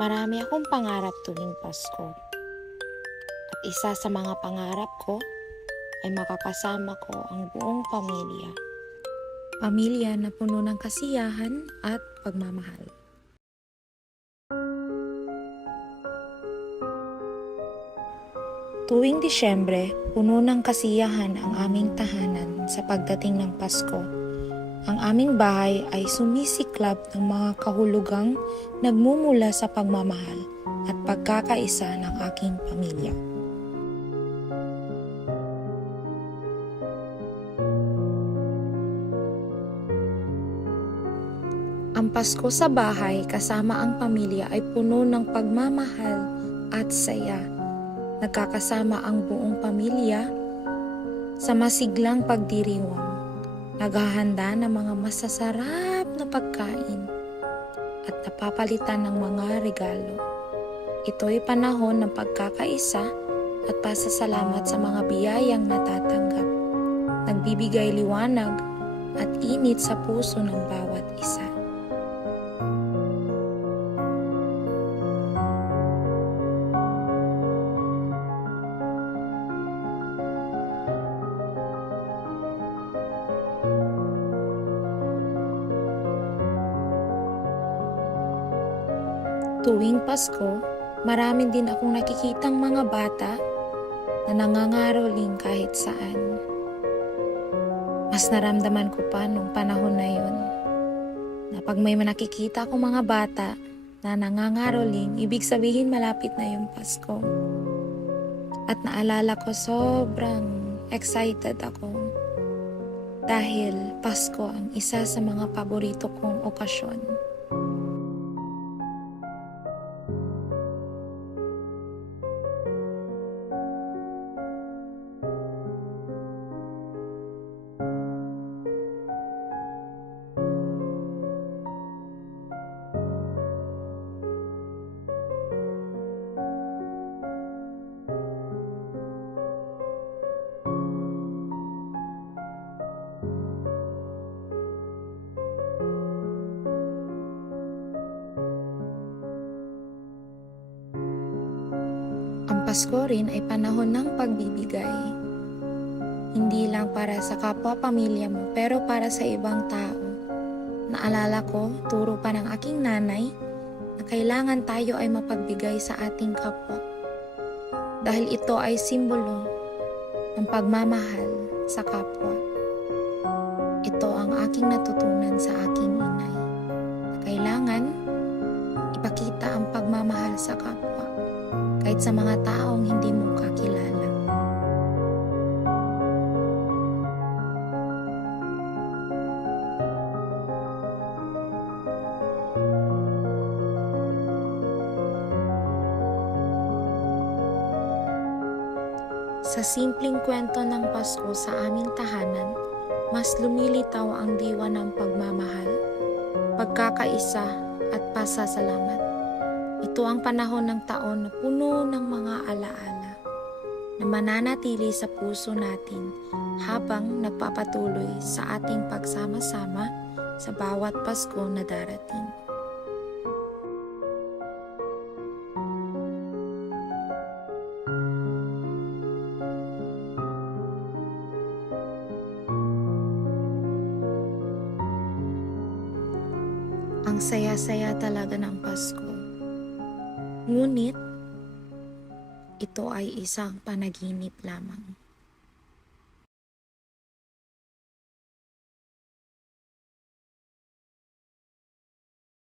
Marami akong pangarap tuwing Pasko. At isa sa mga pangarap ko ay makakasama ko ang buong pamilya. Pamilya na puno ng kasiyahan at pagmamahal. Tuwing Disyembre, puno ng kasiyahan ang aming tahanan sa pagdating ng Pasko. Ang aming bahay ay sumisiklab ng mga kahulugang nagmumula sa pagmamahal at pagkakaisa ng aking pamilya. Ang Pasko sa bahay kasama ang pamilya ay puno ng pagmamahal at saya. Nagkakasama ang buong pamilya sa masiglang pagdiriwang. Naghahanda ng mga masasarap na pagkain at napapalitan ng mga regalo. Ito'y panahon ng pagkakaisa at pasasalamat sa mga biyayang natatanggap. Nagbibigay liwanag at init sa puso ng bawat isa. Tuwing Pasko, marami din akong nakikitang mga bata na nangangaroling kahit saan. Mas naramdaman ko pa nung panahon na yun na pag may nakikita akong mga bata na nangangaroling, ibig sabihin malapit na yung Pasko. At naalala ko sobrang excited ako dahil Pasko ang isa sa mga paborito kong okasyon. Ang Pasko rin ay panahon ng pagbibigay. Hindi lang para sa kapwa-pamilya mo, pero para sa ibang tao. Naalala ko, turo pa ng aking nanay, na kailangan tayo ay mapagbigay sa ating kapwa. Dahil ito ay simbolo ng pagmamahal sa kapwa. Ito ang aking natutunan sa aking inay. Na kailangan ipakita ang pagmamahal sa kapwa. Kahit sa mga taong hindi mo kakilala. Sa simpleng kwento ng Pasko sa aming tahanan, mas lumilitaw ang diwa ng pagmamahal, pagkakaisa at pasasalamat. Ito ang panahon ng taon na puno ng mga alaala na mananatili sa puso natin habang nagpapatuloy sa ating pagsama-sama sa bawat Pasko na darating. Ang saya-saya talaga ng Pasko. Ngunit, ito ay isang panaginip lamang.